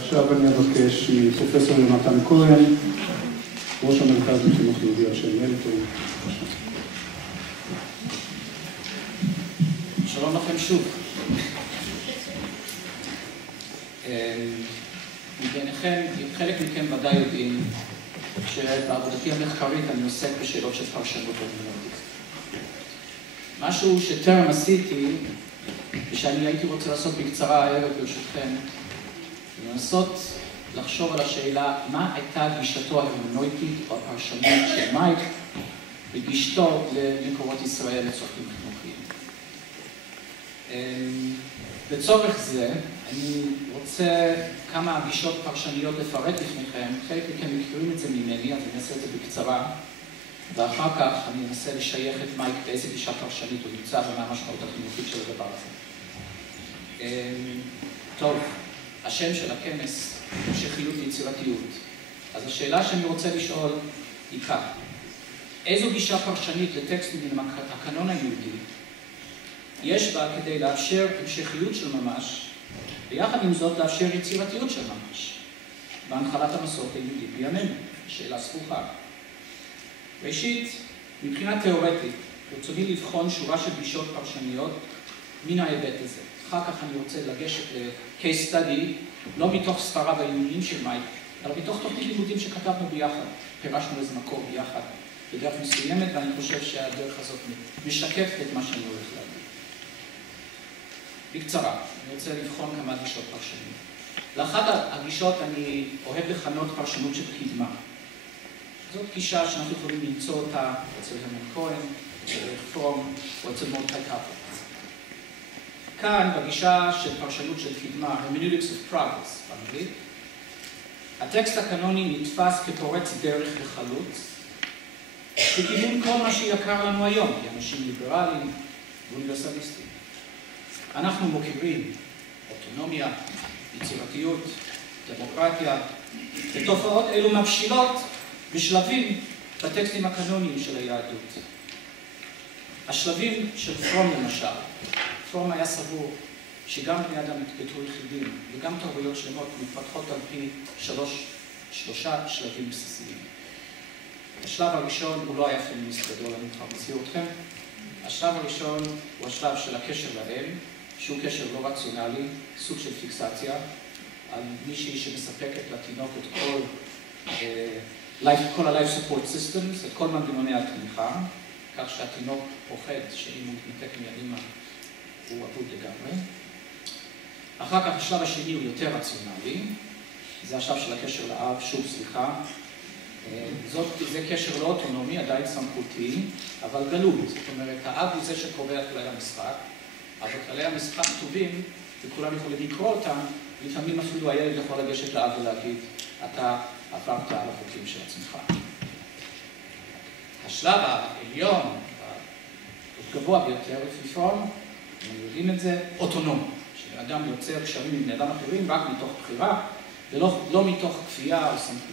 ועכשיו אני אבקש מפרופסור יונתן כהן, ראש המרכז לחינוך יהודי על שם מלטון. שלום לכם שוב. מביניכם, חלק מכם ודאי יודעים שבעבודתי המחקרית אני עוסק בשאלות של פרשנות הרמנוטית. משהו שטרם עשיתי ושאני הייתי רוצה לעשות בקצרה הערב ברשותכם, לנסות לחשוב על השאלה מה הייתה גישתו ההרמנוטית או הפרשנית של מייק בגישתו למקורות ישראל לצרכים חינוכיים. לצורך זה אני רוצה כמה גישות פרשניות לפרט לפניכם, חלק מכם מכירים את זה ממני, אז אני אעשה את זה בקצרה, ואחר כך אני אנסה לשייך את מייק באיזה גישה פרשנית הוא נמצא ומה המשמעות החינוכית של הדבר הזה. טוב, השם של הכנס, המשכיות ויצירתיות. אז השאלה שאני רוצה לשאול היא כך, איזו גישה פרשנית לטקסטים מן הקנון היהודי יש בה כדי לאפשר המשכיות של ממש, ויחד עם זאת לאפשר יצירתיות של ממש, בהנחלת המסורת היהודית בימינו? שאלה סבוכה. ראשית, מבחינה תיאורטית, ברצוני לבחון שורה של גישות פרשניות מן ההיבט הזה. אחר כך אני רוצה לגשת ל-case study, לא מתוך ספריו העיוניים של מייק, אלא מתוך תוכנית לימודים שכתבנו ביחד. פירשנו איזה מקור ביחד בדרך מסוימת, ואני חושב שהדרך הזאת משקפת את מה שאני הולך להגיד. בקצרה, אני רוצה לבחון כמה גישות פרשניות. לאחת הגישות אני אוהב לכנות פרשנות של קדמה. זאת גישה שאנחנו יכולים למצוא אותה אצל הרמן כהן, אצל פרום או אצל מורדכי קפלן. כאן, בגישה של פרשנות של קדמה, hermeneutics of progress, באנגלית, הטקסט הקנוני נתפס כפורץ דרך וחלוץ, בכיוון כל מה שיקר לנו היום, כאנשים ליברליים ואוניברסליסטיים. אנחנו מוכירים אוטונומיה, יצירתיות, דמוקרטיה, ותופעות אלו מבשילות בשלבים בטקסטים הקנוניים של היהדות. השלבים של פרום למשל, פרום היה סבור שגם בני אדם התפתחו יחידים וגם תרבויות שלמות מתפתחות על פי שלושה שלבים בסיסיים. השלב הראשון הוא לא היה פמיניסט גדול, אני כבר מזהיר אתכם. השלב הראשון הוא השלב של הקשר לאל, שהוא קשר לא רציונלי, סוג של פיקסציה, על מישהי שמספקת לתינוק את כל ה-life support systems, את כל מנגנוני התמיכה, כך שהתינוק פוחד שאם הוא מתנתק מאמא הוא אבוד לגמרי. אחר כך השלב השני הוא יותר רציונלי, זה השלב של הקשר לאב, שוב סליחה. זה קשר לא אוטונומי, עדיין סמכותי, אבל גלוי. זאת אומרת, האב הוא זה שקובע את כללי המשחק, אבל כללי המשחק כתובים וכולם יכולים לקרוא אותם, לפעמים אפילו הילד יכול לגשת לאב ולהגיד, אתה עברת על החוקים של עצמך. השלב העליון, הגבוה ביותר, לפי פרום, אנחנו יודעים את זה, אוטונומי. שאדם יוצר קשרים עם בני אדם אחרים רק מתוך בחירה, ולא מתוך כפייה או סמכותיות.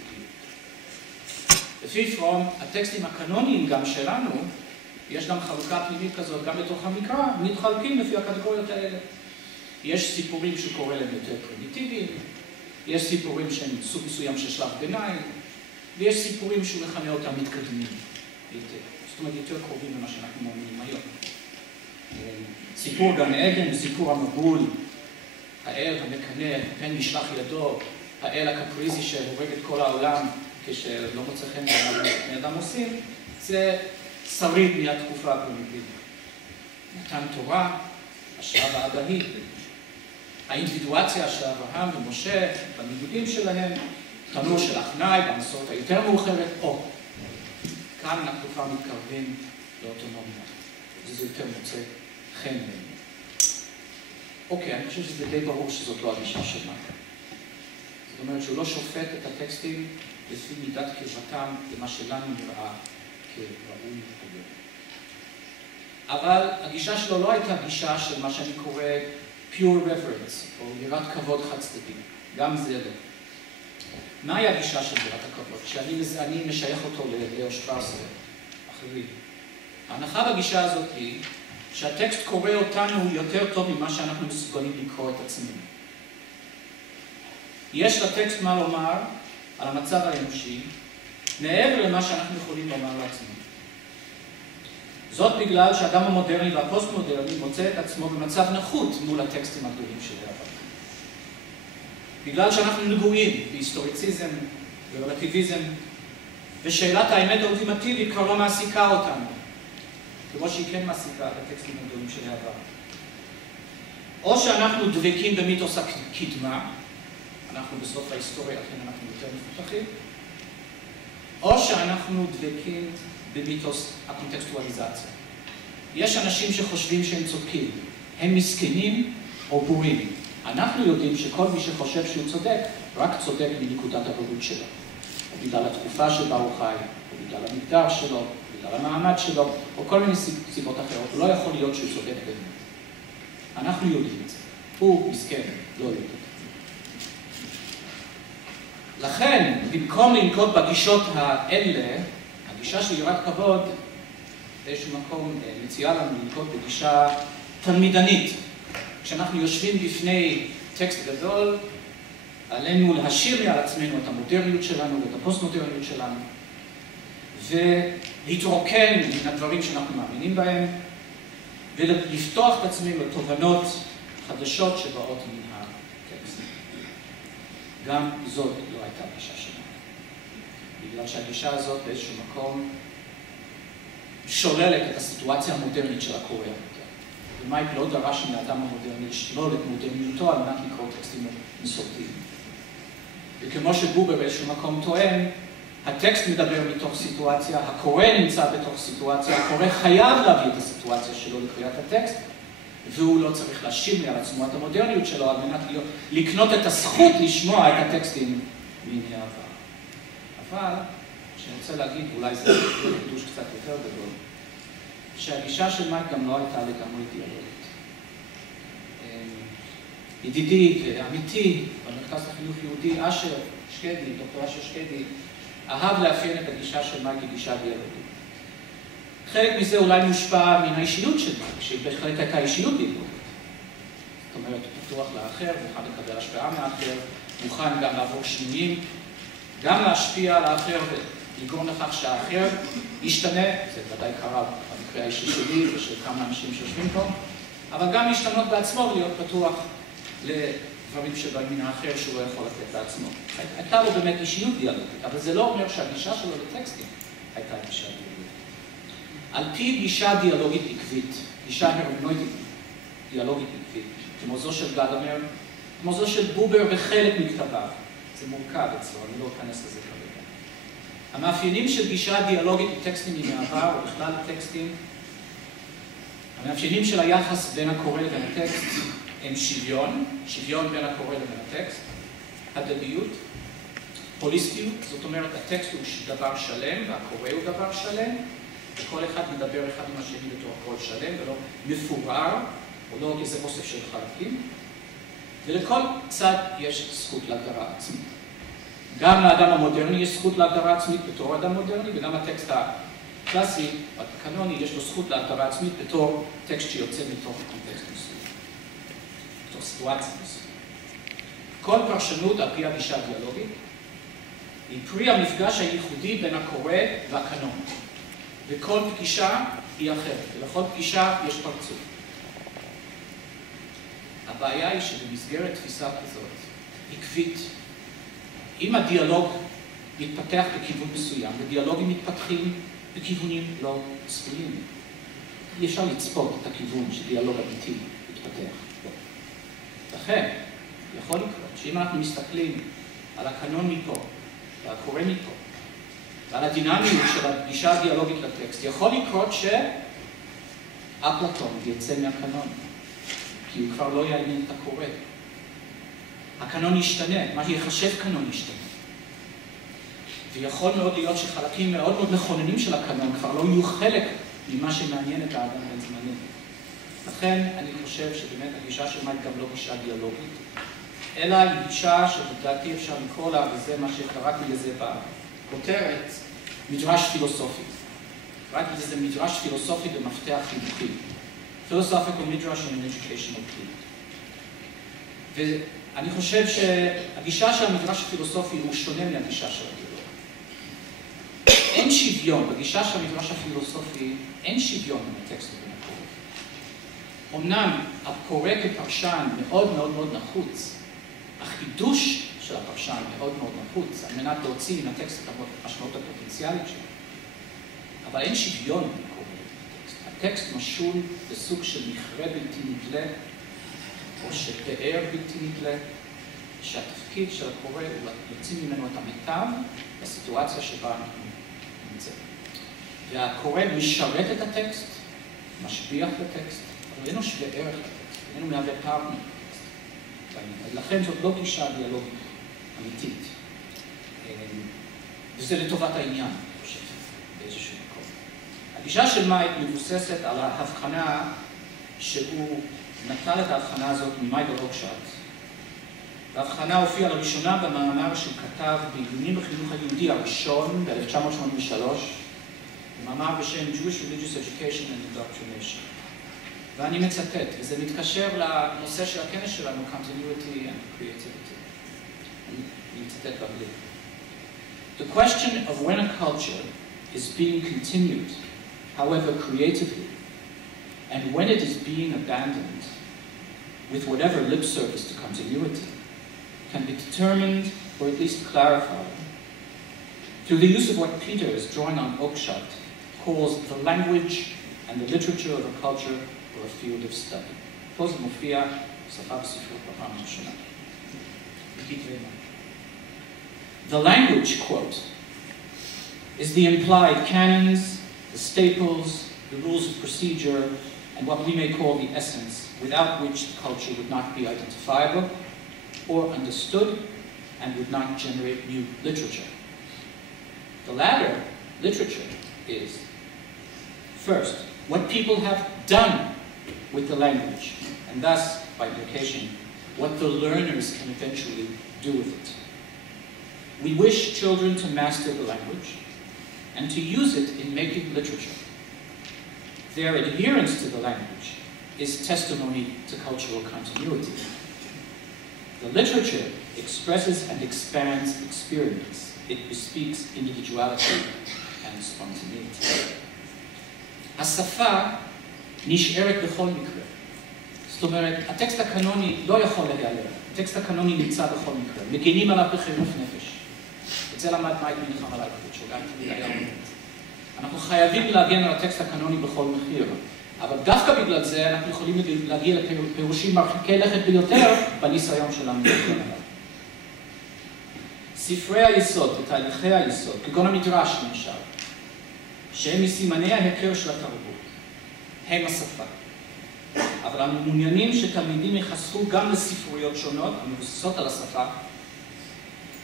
לפי פרום, הטקסטים הקנוניים גם שלנו, יש גם חלוקה פנימית כזאת, גם בתוך המקרא, מתחלקים לפי הקטגוריות האלה. יש סיפורים שהוא קורא להם יותר פרימיטיביים, יש סיפורים שהם סוג מסוים של שלב ביניים, ויש סיפורים שהוא מכנה אותם מתקדמים יותר. זאת אומרת, יותר קרובים למה שאנחנו מאמינים היום. סיפור גן עדן, סיפור המבול, האל המקנא, פן משלח ידו, האל הקפריזי שהורג את כל העולם כשלא מוצא חן מה בני אדם עושים, זה שריד מהתקופה הפרימיטיבית. מתן תורה, השלב האבהי, האינדיבידואציה של אברהם ומשה בניגודים שלהם, תנור של אחנאי במסורת היותר מאוחרת, או כאן אנחנו כבר מתקרבים לאוטונומיה, וזה יותר מוצא חן להם. אוקיי, אני חושב שזה די ברור שזאת לא הגישה של מייק. זאת אומרת שהוא לא שופט את הטקסטים לפי מידת קרבתם למה שלנו נראה כראוי וכו'. אבל הגישה שלו לא הייתה גישה של מה שאני קורא pure reverence, או יראת כבוד חד צדדי. גם זה לא. מהי הגישה של יראת הכבוד? שאני משייך אותו ללאו שטראוסר, אחרים. ההנחה בגישה הזאת היא שהטקסט קורא אותנו יותר טוב ממה שאנחנו מסוגלים לקרוא את עצמנו. יש לטקסט מה לומר על המצב האנושי, מעבר למה שאנחנו יכולים לומר לעצמנו. זאת בגלל שהאדם המודרני והפוסט-מודרני מוצא את עצמו במצב נחות מול הטקסטים הגדולים של העבר. בגלל שאנחנו נגועים בהיסטוריציזם ורלטיביזם, ושאלת האמת האולטימטיבית כבר לא מעסיקה אותנו, כמו שהיא כן מעסיקה את הטקסטים הגדולים של העבר. או שאנחנו דבקים במיתוס הקדמה, אנחנו בסוף ההיסטוריה, לכן אנחנו יותר מפותחים, או שאנחנו דבקים במיתוס הקונטקסטואליזציה. יש אנשים שחושבים שהם צודקים, הם מסכנים או בורים. אנחנו יודעים שכל מי שחושב שהוא צודק, רק צודק מנקודת הבורות שלו. או בגלל התקופה שבה הוא חי, או בגלל המגדר שלו, או בגלל המעמד שלו, או כל מיני סיבות אחרות. הוא לא יכול להיות שהוא צודק באמת. אנחנו יודעים את זה. הוא מסכן, לא יודע. לכן, במקום לנקוט בגישות האלה, הגישה של יראת כבוד, באיזשהו מקום מציעה לנו לנקוט בגישה תלמידנית. כשאנחנו יושבים בפני טקסט גדול, עלינו להשאיר מעל עצמנו את המודרניות שלנו ואת הפוסט-מודרניות שלנו, ולהתרוקן מן הדברים שאנחנו מאמינים בהם, ולפתוח את עצמנו לתובנות חדשות שבאות מן הטקסט. גם זאת לא הייתה גישה שלנו. בגלל שהגישה הזאת באיזשהו מקום שוללת את הסיטואציה המודרנית של הקורא. ומייק לא דרש מהאדם המודרני לשלול את מודרניותו על מנת לקרוא טקסטים מסורתיים. וכמו שבובר באיזשהו מקום טוען, הטקסט מדבר מתוך סיטואציה, הקורא נמצא בתוך סיטואציה, הקורא חייב להביא את הסיטואציה שלו לקריאת הטקסט, והוא לא צריך להשיב מעל עצמו את המודרניות שלו על מנת לקנות את הזכות לשמוע את הטקסטים מן העבר. אבל, שאני רוצה להגיד, אולי זה חידוש קצת יותר גדול, שהגישה של מייק גם לא הייתה לגמרי דיאלוגית. ידידי ואמיתי במרכז לחינוך יהודי, אשר שקדי, דוקטור אשר שקדי, אהב לאפיין את הגישה של מייק כגישה דיאלוגית. חלק מזה אולי מושפע מן האישיות של מייק, שהיא בהחלט הייתה אישיות דיאלוגית. זאת אומרת, פתוח לאחר, מוכן לקבל השפעה מאחר, מוכן גם לעבור שינויים, גם להשפיע על האחר ולגרום לכך שהאחר ישתנה, זה ודאי קרה במקרה האישי שלי ושל כמה אנשים שיושבים פה, אבל גם להשתנות בעצמו ולהיות פתוח לדברים שבאים מן האחר שהוא לא יכול לתת לעצמו. הייתה לו באמת אישיות דיאלוגית, אבל זה לא אומר שהגישה שלו לטקסטים הייתה גישה דיאלוגית. על פי גישה דיאלוגית עקבית, גישה הרמנויטית דיאלוגית עקבית, כמו זו של גדמר, כמו זו של בובר וחלק מכתביו. זה מורכב אצלו, אני לא אכנס לזה כרגע. המאפיינים של גישה דיאלוגית לטקסטים מן העבר, או בכלל לטקסטים, המאפיינים של היחס בין הקורא לבין הטקסט הם שוויון בין הקורא לבין הטקסט, הדדיות, הוליסטיות, זאת אומרת הטקסט הוא דבר שלם והקורא הוא דבר שלם, וכל אחד מדבר אחד עם השני בתור קול שלם ולא מפורר, או לא איזה אוסף של חלקים, ולכל צד יש זכות להגדרה עצמית. גם לאדם המודרני יש זכות להגדרה עצמית בתור אדם מודרני, וגם הטקסט הקלאסי, הקנוני, יש לו זכות להגדרה עצמית בתור טקסט שיוצא מתוך קונטקסט מסוים, בתוך סיטואציה מסוים. כל פרשנות על פי הגישה הדיאלוגית היא פרי המפגש הייחודי בין הקורא והקנון. וכל פגישה היא אחרת, ולכל פגישה יש פרצוף. הבעיה היא שבמסגרת תפיסה כזאת, עקבית, אם הדיאלוג מתפתח בכיוון מסוים, ודיאלוגים מתפתחים בכיוונים לא צפויים, אי אפשר לצפות את הכיוון שדיאלוג אמיתי מתפתח. לכן, יכול לקרות שאם אנחנו מסתכלים על הקנון מפה, והקורא מפה, ועל הדינמיות של הגישה הדיאלוגית לטקסט, יכול לקרות שאפלטון יצא מהקנון. כי הוא כבר לא יעניין את הקורא. הקנון ישתנה, מה שיחשב קנון ישתנה. ויכול מאוד להיות שחלקים מאוד מאוד מכוננים של הקנון כבר לא יהיו חלק ממה שמעניין את האדם בן זמנים. לכן אני חושב שבאמת הגישה של מייק גם לא גישה דיאלוגית, אלא היא גישה שלדעתי אפשר לקרוא לה, וזה מה שקראתי לזה בכותרת, מדרש פילוסופי. קראתי לזה מדרש פילוסופי במפתח חינוכי. philosophical midrash in an educational field. אני חושב שהגישה של המדרש הפילוסופי הוא שונה מהגישה של התיאולוגיה. אין שוויון, בגישה של המדרש הפילוסופי אין שוויון בין הטקסט ובין הקורא. אמנם הקורא כפרשן מאוד מאוד מאוד נחוץ, החידוש של הפרשן מאוד מאוד נחוץ, על מנת להוציא מן הטקסט את המשמעות הפוטנציאלית שלו. אבל אין שוויון בין הקורא לטקסט. הטקסט משול בסוג של מכרה בלתי נדלה, או של פאר בלתי נדלה, שהתפקיד של הקורא הוא להוציא ממנו את המיטב בסיטואציה שבה אנחנו נמצאים. והקורא משרת את הטקסט, משביח לטקסט, אבל אינו שווה ערך לטקסט, אינו מהווה פרטנר לטקסט. לכן זאת לא גישה דיאלוגית אמיתית. וזה לטובת העניין, אני חושב, באיזשהו מקום. הגישה של מייק מבוססת על ההבחנה שהוא נטל את ההבחנה הזאת ממייבל אוקשט. וההבחנה הופיעה לראשונה במאמר שהוא כתב בעיונים בחינוך היהודי הראשון ב-1983, במאמר בשם Jewish Religious Education and Indoctrination. ואני מצטט, וזה מתקשר לנושא של הכנס שלנו, Continuity and Creativity. אני מצטט באנגלית. The question of when a culture is being continued, however creatively, and when it is being abandoned, with whatever lip service to continuity, can be determined, or at least clarified, through the use of what Peter is drawing on Oakeshott calls the language and the literature of a culture or a field of study. פה זה מופיע שפה בספרות בפעם הראשונה. The language, quote, is the implied canons, the staples, the rules of procedure, and what we may call the essence, without which the culture would not be identifiable or understood and would not generate new literature. The latter, literature, is, first, what people have done with the language, and thus, by implication, what the learners can eventually do with it. We wish children to master the language and to use it in making literature. Their adherence to the language is testimony to cultural continuity. The literature expresses and expands experience. It bespeaks individuality and spontaneity. השפה נשארת בכל מקרה. זאת אומרת, הטקסט הקנוני לא יכול להיעלם. הטקסט הקנוני נמצא בכל מקרה. מגינים עליו בחירוף נפש. את זה למד מייק מנחם עליי, שגם היה אומר. אנחנו חייבים להגן על הטקסט הקנוני בכל מחיר. אבל דווקא בגלל זה אנחנו יכולים להגיע לפירושים מרחיקי לכת ביותר בניסיון שלנו להגן עליו. ספרי היסוד ותהליכי היסוד, כגון המדרש למשל, שהם מסימני ההיכר של התרבות, הם השפה. אבל אנחנו מעוניינים שתלמידים ייחשפו גם לספרויות שונות המבוססות על השפה,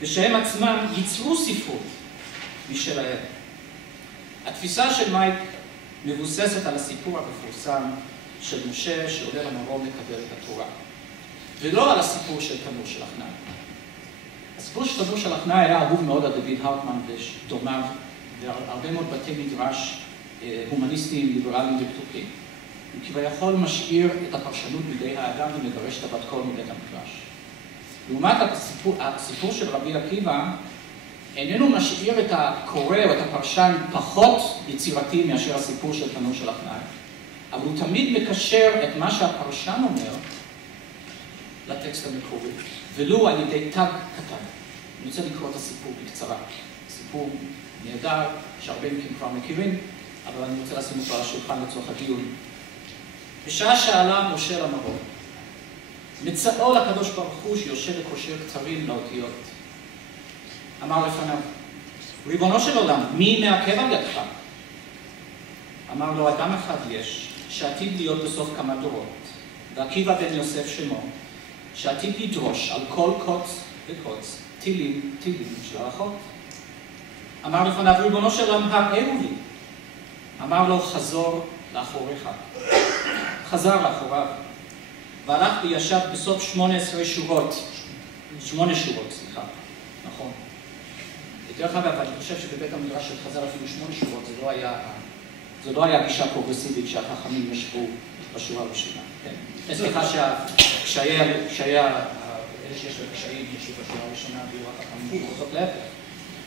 ושהם עצמם ייצרו ספרות משלהם. התפיסה של מייק מבוססת על הסיפור המפורסם של משה שעולה למרום לקבל את התורה, ולא על הסיפור של תנור של עכנאי. הסיפור של תנור של עכנאי היה אהוב מאוד על דוד הרטמן ודומיו, והרבה מאוד בתי מדרש הומניסטיים, ליברליים ופתוחים. הוא כביכול משאיר את הפרשנות בידי האדם ומגרש את הבת קול מבית המדרש. לעומת הסיפור של רבי עקיבא, איננו משאיר את הקורא או את הפרשן פחות יצירתי מאשר הסיפור של תנור של עכנאי, אבל הוא תמיד מקשר את מה שהפרשן אומר לטקסט המקורי, ולו על ידי תג קטן. אני רוצה לקרוא את הסיפור בקצרה. סיפור נהדר, שהרבה מכם כבר מכירים, אבל אני רוצה לשים אותו על השולחן לצורך הדיון. בשעה שעלה משה למרום, מצאו לקדוש ברוך הוא שיושב וקושר כתרים לאותיות. אמר לפניו, ריבונו של עולם, מי מעכב על ידך? אמר לו, אדם אחד יש, שעתיד להיות בסוף כמה דורות, ועקיבא בן יוסף שמו, שעתיד לדרוש על כל קוץ וקוץ, טילים של הלכות. אמר לפניו, ריבונו של עולם, הראו לי. אמר לו, חזור לאחוריך. חזר לאחוריו, והלך וישב בסוף 8 שורות, נכון. דרך אגב, אני חושב שבבית המדרש של חז"ל אפילו 8 שורות, זה לא היה גישה פרוגרסיבית שהחכמים ישבו בשורה הראשונה. סליחה שהיה אלה שיש לה קשיים, ישו בשורה הראשונה, והוא רק החמור, זאת להפך.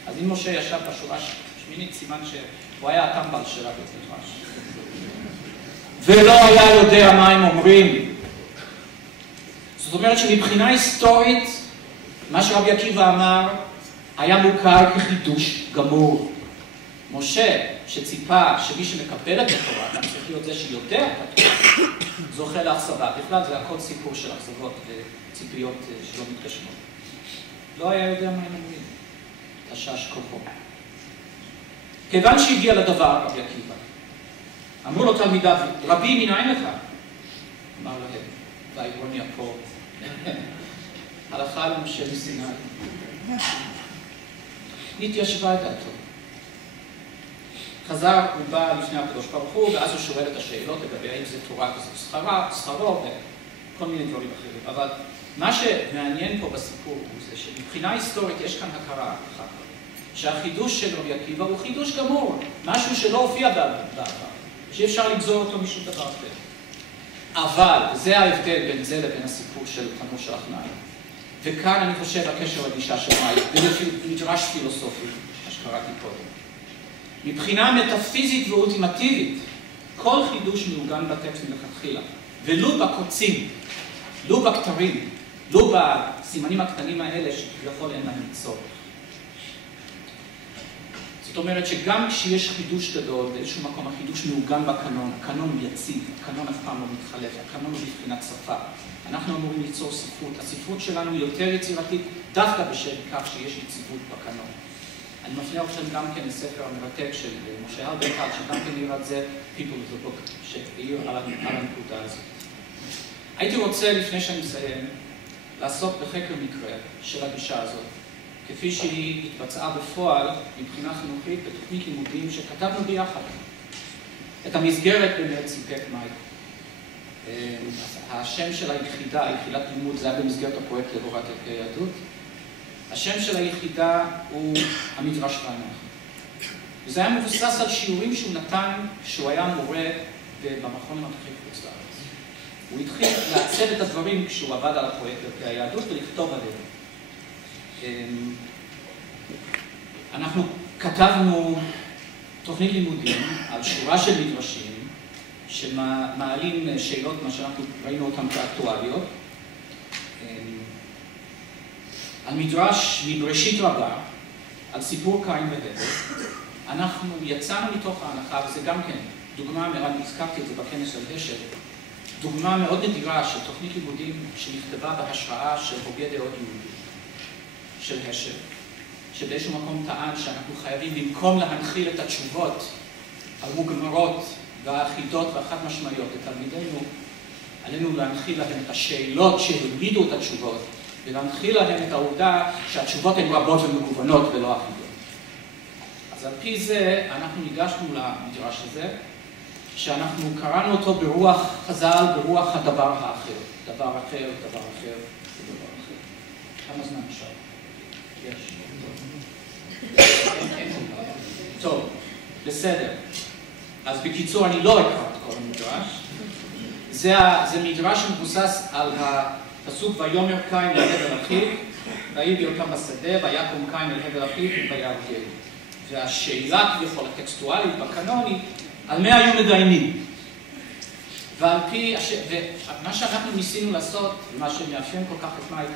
אז אם משה ישב בשורה שמינית, סימן שהוא היה הטמבל שלה בצלחש. ולא היה יודע מה הם אומרים. זאת אומרת שמבחינה היסטורית, מה שרבי עקיבא אמר, היה מוכר כחידוש גמור. משה, שציפה שמי שמקבל את התורה, גם צריך להיות זה שיודע את התורה, זוכה לאכזבה. בכלל זה הכל סיפור של אכזבות וציפיות שלא מתגשמות. לא היה יודע מה הם אומרים. תשש כוחו. כיוון שהגיע לדבר, רבי עקיבא, אמרו לו תלמידיו, רבי מנין לך? אמר להם, והאירוניה פה, הלכה למשה מסיני. נתיישבה את דעתו. חזר, הוא בא לפני הקדוש ברוך הוא, ואז הוא שואל את השאלות לגבי האם זה תורה וזה שכרו וכל מיני דברים אחרים. אבל מה שמעניין פה בסיפור הוא זה שמבחינה היסטורית יש כאן הכרה אחת, שהחידוש של רבי עקיבא הוא חידוש גמור, משהו שלא הופיע בעבר, שאפשר לגזור אותו משום דבר אחר. אבל, וזה ההבדל בין זה לבין הסיפור של חנו של הכנען, וכאן אני חושב הקשר לגישה של מאי, במדרש פילוסופי, מה שקראתי קודם. מבחינה מטאפיזית ואולטימטיבית, כל חידוש מעוגן בטקסט מלכתחילה, ולו בקוצים, לא בכתרים, לא בסימנים הקטנים האלה שכביכול אין להם צורך. זאת אומרת שגם כשיש חידוש גדול, באיזשהו מקום החידוש מעוגן בקנון, הקנון הוא יציב, הקנון אף פעם לא מתחלף, הקנון הוא בבחינת שפה. אנחנו אמורים ליצור ספרות, הספרות שלנו היא יותר יצירתית דווקא בשל כך שיש יציבות בקנון. אני מפנה אתכם גם כן לספר המרתק של משה הלברטל, שגם כן נראה את זה, People of the Book, שהעיר על הנקודה הזאת. הייתי רוצה, לפני שאני מסיים, לעסוק בחקר מקרה של הגישה הזאת, כפי שהיא התבצעה בפועל מבחינה חינוכית בתוכנית לימודים שכתבנו ביחד. את המסגרת באמת סיפק מאי. השם של היחידה, יחידת לימוד, זה היה במסגרת הפרויקט להוראת ערכי היהדות. השם של היחידה הוא המדרש והנחל. וזה היה מבוסס על שיעורים שהוא נתן כשהוא היה מורה במכון למדעי חוץ לארץ. הוא התחיל לעצב את הדברים כשהוא עבד על הפרויקט ערכי היהדות ולכתוב עליהם. אנחנו כתבנו תוכנית לימודים על שורה של מדרשים שמעלים שאלות, מה שאנחנו ראינו אותן כאקטואליות, על מדרש מבראשית רבה, על סיפור קין והבל. אנחנו יצאנו מתוך ההנחה, וזה גם כן דוגמה, אני הזכרתי את זה בכנס של השל, דוגמה מאוד נדירה של תוכנית לימודים שנכתבה בהשראה של הוגה דעות יהודי, של השל, שבאיזשהו מקום טען שאנחנו חייבים במקום להנחיל את התשובות המוגמרות והאחידות והחד משמעיות לתלמידינו, עלינו להנחיל להם את השאלות שהולידו את התשובות, ולהנחיל להם את העובדה שהתשובות הן רבות ומגוונות ולא אחידות. אז על פי זה אנחנו ניגשנו למדרש הזה, שאנחנו קראנו אותו ברוח חז"ל, ברוח הדבר האחר. דבר אחר, דבר אחר, דבר אחר. כמה זמן עכשיו? יש. טוב, בסדר. אז בקיצור, אני לא אקרא את כל המדרש. זה מדרש שמבוסס על הפסוק ויאמר קין אל הבל אחיו, ויהי אותם בשדה, ויקום קין אל הבל אחיו ויהרגהו. והשאלה כביכול הטקסטואלית בקנונית, על מה היו מדיינים. ועל פי, ומה שאנחנו ניסינו לעשות, ומה שמאפיין כל כך את מייק,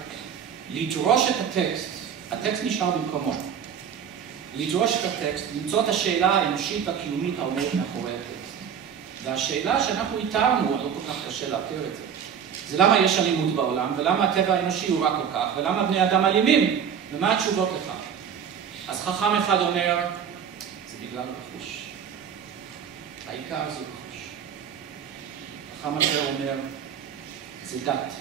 לדרוש את הטקסט, הטקסט נשאר במקומו. לדרוש את הטקסט, למצוא את השאלה האנושית והקיומית העומדת מאחורי הטקסט. והשאלה שאנחנו איתרנו, לא כל כך קשה להכיר את זה, זה למה יש אלימות בעולם, ולמה הטבע האנושי הוא רק כל כך, ולמה בני אדם אלימים, ומה התשובות לכך. אז חכם אחד אומר, זה בגלל רכוש. העיקר זה רכוש. חכם אחר אומר, זה דת.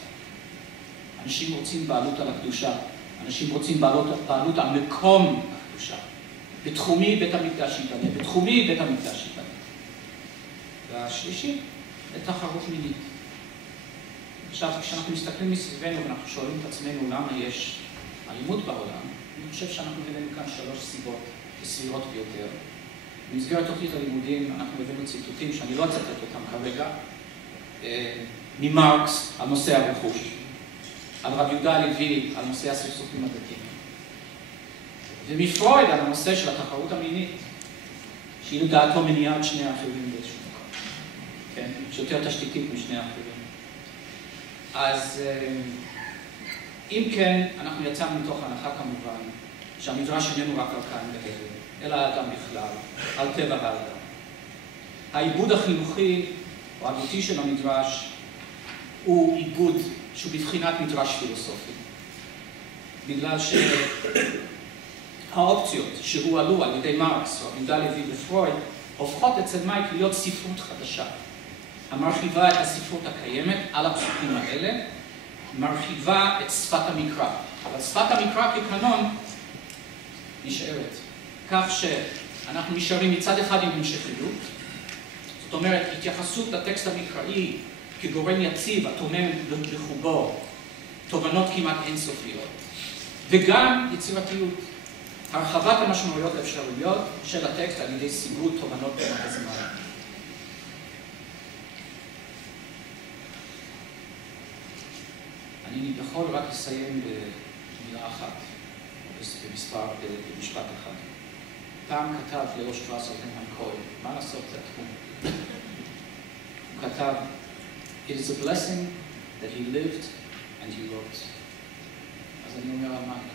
אנשים רוצים בעלות על הקדושה. אנשים רוצים בעלות על מקום הקדושה. בתחומי בית המקדש ייבנה. בתחומי בית המקדש ייבנה. והשלישי, לתחרות מינית. עכשיו, כשאנחנו מסתכלים מסביבנו ואנחנו שואלים את עצמנו למה יש אלימות בעולם, אני חושב שאנחנו הבאנו כאן 3 סיבות סבירות ביותר. במסגרת תוכנית הלימודים אנחנו הבאנו ציטוטים שאני לא אצטט אותם כרגע, ממרקס על נושא הרכוש. על רב יהודה הלוי, על נושא הסכסוכים הדתיים. ומפרויד על הנושא של התחרות המינית, שהיא לדעתו מניעת שני האחרים באיזשהו מקום. כן? שיותר תשתיתית משני האחרים. אז אם כן, אנחנו יצאנו מתוך הנחה כמובן, שהמדרש איננו רק על קין והבל, אלא האדם בכלל, על טבע האדם. העיבוד החינוכי או הדתי של המדרש הוא עיבוד שהוא בבחינת מדרש פילוסופי. בגלל שהאופציות שהועלו על ידי מרקס או יהודה הלוי ופרויד הופכות אצל מייק להיות ספרות חדשה, המרחיבה את הספרות הקיימת על הפסוקים האלה, מרחיבה את שפת המקרא. אבל שפת המקרא כקנון נשארת. כך שאנחנו נשארים מצד אחד עם המשכיות, זאת אומרת, התייחסות לטקסט המקראי כגורם יציב, התומם בחובו, תובנות כמעט אינסופיות. וגם יצירתיות, הרחבת המשמעויות האפשריות של הטקסט על ידי סיגוד תובנות במהלך הזמן. אני יכול רק לסיים במילה אחת, במשפט אחד. פעם כתב לאו שטרסר הרמן כהן, מה לעשות זה התחום? הוא כתב, It is a blessing that he lived and he wrote. אז אני אומר על מייק,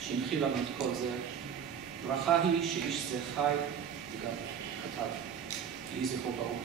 שהנחיל לנו את כל זה, ברכה היא שאיש זה חי וגם כתב, יהי זכרו ברוך.